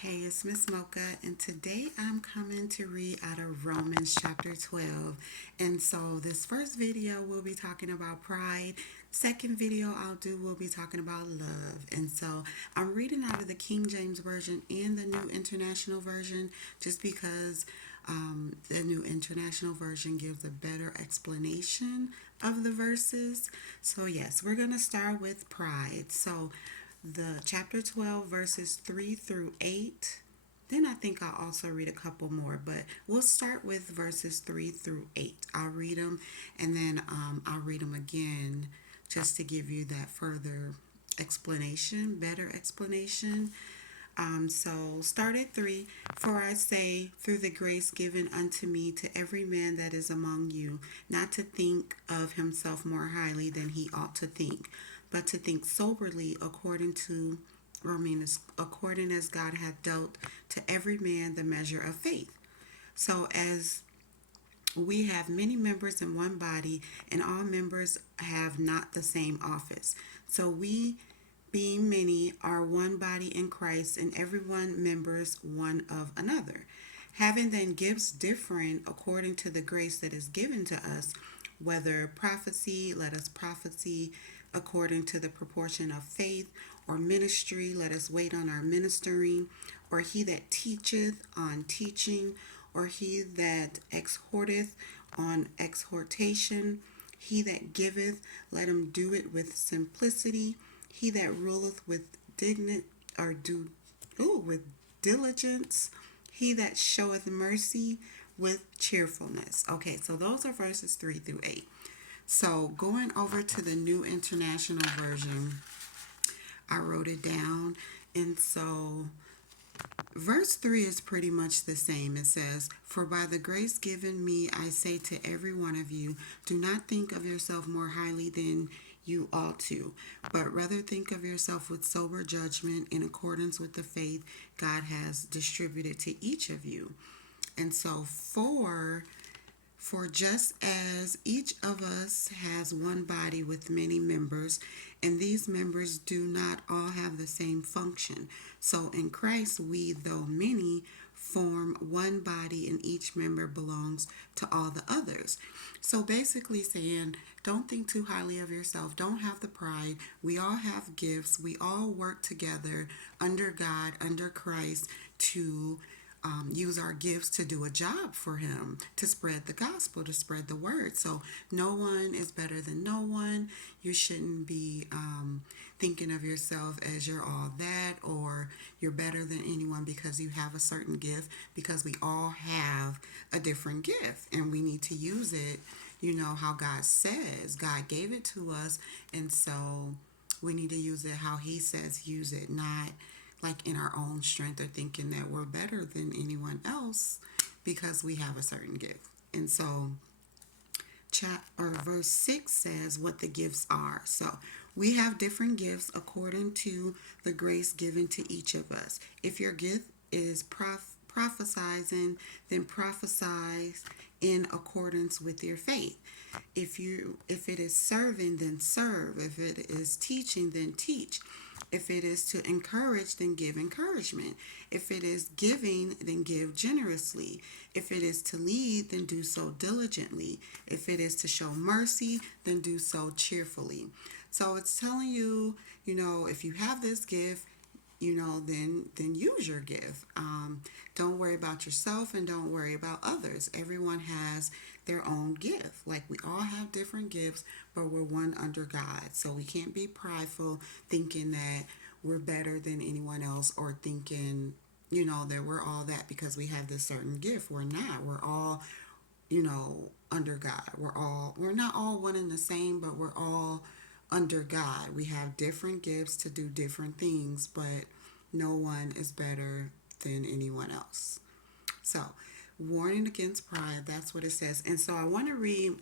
Hey, it's Miss Mocha, and today I'm coming to read out of Romans chapter 12. And so, this first video we'll be talking about pride. Second video I'll do will be talking about love. And so, I'm reading out of the King James Version and the New International Version just because the New International Version gives a better explanation of the verses. So, yes, we're going to start with pride. So, the chapter 12 verses 3 through 8. Then I think I'll also read a couple more, but we'll start with verses 3 through 8. I'll read them and then I'll read them again just to give you that further explanation, better explanation. So start at 3. For I say, through the grace given unto me, to every man that is among you, not to think of himself more highly than he ought to think, but to think soberly according as God hath dealt to every man the measure of faith. So as we have many members in one body, and all members have not the same office. So we, being many, are one body in Christ, and every one members one of another. Having then gifts different according to the grace that is given to us, whether prophecy, let us prophesy according to the proportion of faith, or ministry, let us wait on our ministering, or he that teacheth on teaching, or he that exhorteth on exhortation, he that giveth, let him do it with simplicity, he that ruleth with dignity or do with diligence, he that showeth mercy with cheerfulness. Okay, so those are verses 3 through 8. So going over to the New International Version, I wrote it down. And so verse 3 is pretty much the same. It says, for by the grace given me, I say to every one of you, do not think of yourself more highly than you ought to, but rather think of yourself with sober judgment in accordance with the faith God has distributed to each of you. And so for just as each of us has one body with many members, and these members do not all have the same function, so in Christ we, though many, form one body, and each member belongs to all the others. So basically saying, don't think too highly of yourself. Don't have the pride. We all have gifts. We all work together under God, under Christ, to use our gifts to do a job for him, to spread the gospel, to spread the word. So no one is better than no one. You shouldn't be thinking of yourself as you're all that, or you're better than anyone because you have a certain gift, because we all have a different gift and we need to use it, how God says. God gave it to us, and so we need to use it how he says use it, not like in our own strength or thinking that we're better than anyone else because we have a certain gift. And so verse 6 says what the gifts are. So we have different gifts according to the grace given to each of us. If your gift is prophesizing, then prophesy in accordance with your faith. If it is serving, then serve. If it is teaching, then teach. If it is to encourage, then give encouragement. If it is giving, then give generously. If it is to lead, then do so diligently. If it is to show mercy, then do so cheerfully. So it's telling you, if you have this gift, then use your gift. Don't worry about yourself and don't worry about others. Everyone has their own gift. Like, we all have different gifts, but we're one under God. So we can't be prideful thinking that we're better than anyone else, or thinking, that we're all that because we have this certain gift. We're not. We're all, under God. We're not all one and the same, but we're all under God. We have different gifts to do different things, but no one is better than anyone else. So, warning against pride, that's what it says. And so I want to read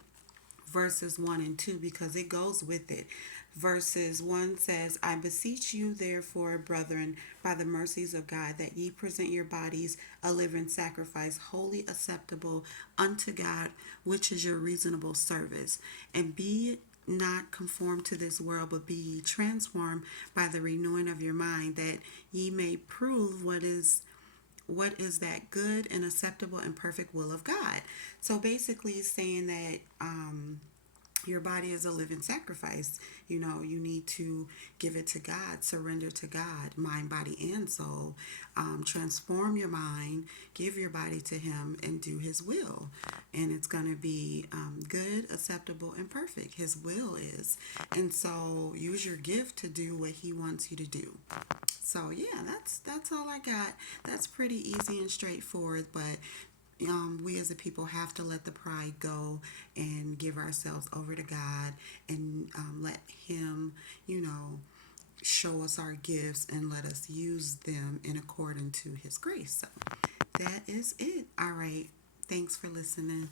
verses 1 and 2 because it goes with it. Verses 1 says, I beseech you, therefore, brethren, by the mercies of God, that ye present your bodies a living sacrifice, wholly acceptable unto God, which is your reasonable service. And be not conform to this world, but be ye transformed by the renewing of your mind, that ye may prove what is that good and acceptable and perfect will of God. So basically, it's saying that your body is a living sacrifice. You need to give it to God, surrender to God, mind, body, and soul. Transform your mind, give your body to Him, and do His will. And it's going to be good, acceptable, and perfect. His will is. And so use your gift to do what He wants you to do. So yeah, that's all I got. That's pretty easy and straightforward, but we as a people have to let the pride go and give ourselves over to God, and let Him, show us our gifts and let us use them in according to His grace. So that is it. All right. Thanks for listening.